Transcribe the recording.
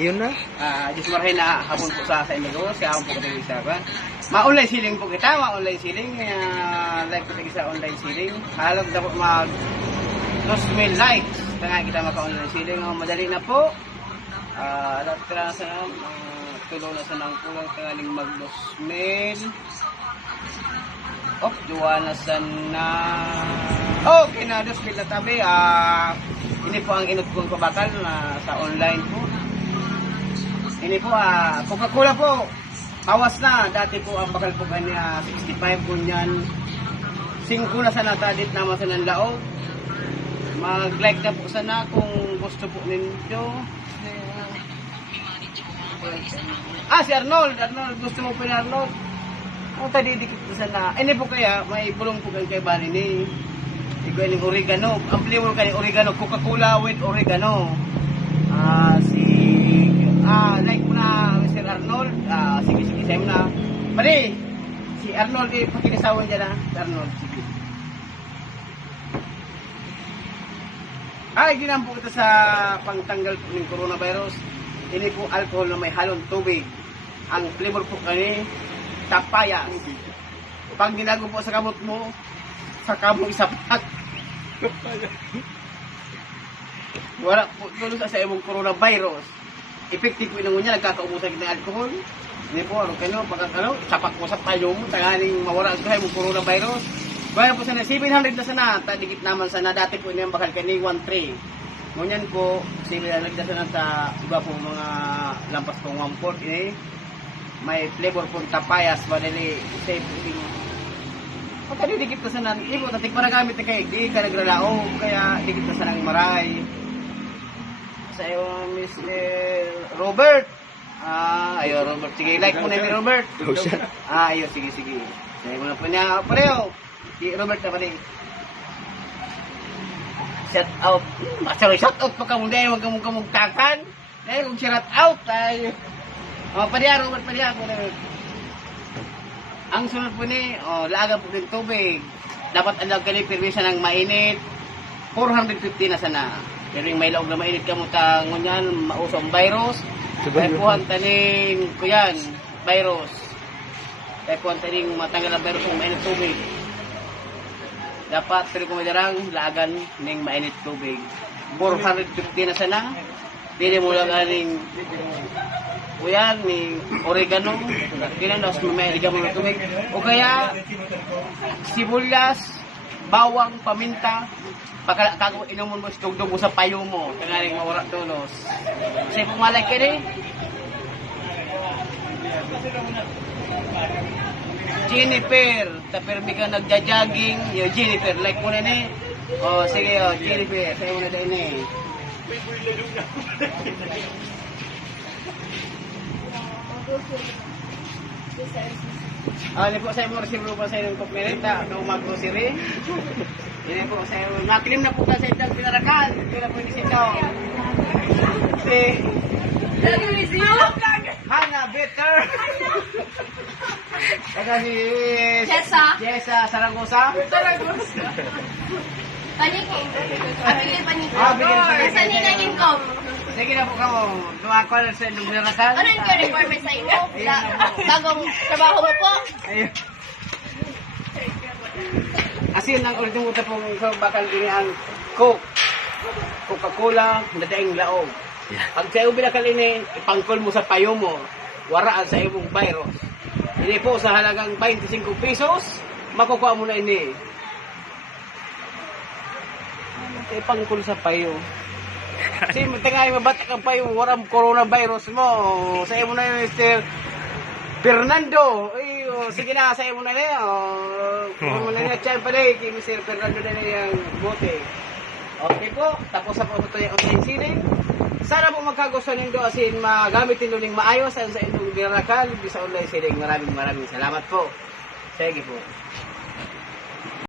Iyon na. Diyos marahin na hapon po sa inyo. Siya po katong isa ba. Ma-online selling po kita. Ma-online selling. Like po sa online selling. Halog na po mag 2,000 likes. Kaya kita maka-online selling. Madali na po. Alam ka na sa tulong na sa nang kulang. Tangaling mag 2,000. Juwa na sana. Okay na. 2,000 na tabi. Ini po ang inot kong pabakal sa online po. Ini po, Coca-Cola po. Bawas na. Dati po ang bakal po kanya 65 kunyan. 5 na sana tadit naman sa nanlaog. Mag-like na po sana kung gusto po ninyo. Si Arnold. Gusto mo po ni Arnold. Tadidikit po sana. Ini po kaya, may bulong po kay Bani ni. Ikaw yung oregano. Ang flavor ka yung oregano. Coca-Cola with oregano. Like mo na Mr. Arnold. Sige, sa'yo mo na. Pari, si Arnold, pakinasawan dyan na. Arnold, sige. Ginampo kita sa pangtanggal po ng coronavirus. Ini po alcohol na may halong tubig. Ang flavor po kani, tapaya. Pag ginago po sa kamot mo, sa kamong isapat. Wala po tulos sa imong coronavirus. Effective po nung niya, nagkakaubusan ng alcohol. Hindi po, sapak mo sa tayo mo, tanganing mawala sa imong coronavirus. Kaya po sana, 700 na sana, tadikit naman sana, dati po niyang bakal kani 1.3. Ngunyan po, 700 na sana sa iba po mga lampas pong 1.4. May flavor po tapayas, madali, safe po din. Pagka dikit na sana, ibo, tatik para gamit na kayo, di ka nagralao, kaya dikit na sana ng maray. Sa iyo, Mr. Robert. Ayo, Robert. Sige, like mo na ni Robert. Ayo, sige. Sige mo na po niya. Pareho. Si Robert na pala. Shout out. Sorry, shout out pa ka muna. Huwag ka mong kakan. Kung shout out. Pariya, Robert. Pariya po na. Ang sunod po ni, laaga po din tubig. Dapat alam ka ni permisa ng mainit. 450 na sana. Pero yung may laog na mainit ka mo ngunyan, mausong virus. Kaya puhan taning, kuyan, virus. Kaya puhan taning matanggal ang virus ng mainit tubig. Dapat, pero kung madarang, laagan ng mainit tubig. 450 na sana. Pili mo lang aning, kuyan, may oregano. Kailan daw, may ligaw mo ng tubig. O kaya, sibuyas, bawang, paminta. Pagkakago inumun mo, stugdog mo sa payo mo. Kangaling mawara tulos. Kasi pumalay ka rin. Jennifer. Tapirmi ka nagja-jogging. Jennifer, like mo na ni. Sige, Jennifer. Sa'yo mo na din eh. Ano po sa'yo mo receive po sa'yo ng pagmerita. Kung mag-grocery. Yan po sa'yo. Nakilim na po ka sa itang pinarakan. Kaya po yung isitaw. Si Hannah Better. Kaya si Jessa Saragosa. Paniko. Abigil paniko. Bigyan paniko. Kasi nila income. Sige na po ka mo. Duwako na sa itong pinarakan. Ano yung requirement sa inyo? Bagong trabaho mo po? Ayun. Asin ang ulit mo po bakal din ang Coca-Cola na daing laog. Pag sa'yo binakal ini, ipangkol mo sa payo mo, waraan sa imong virus. Ini po sa halagang 25 pesos, makukuha mo na ini. Ipangkol sa payo. Kasi tingay mabatak ang payo, warang coronavirus mo. Sa iyo mo na yun, Mr. Fernando. Sige na, sa iyo mo na niya. Kung mo na niya, tiyan pala kay Mr. Fernando na niya yung bote. Okay po, tapos na po ito yung online selling. Sana po magkagusto niyo asin magamit niyo ng maayos sa inyong binarakan sa online selling. Maraming salamat po. Sige po.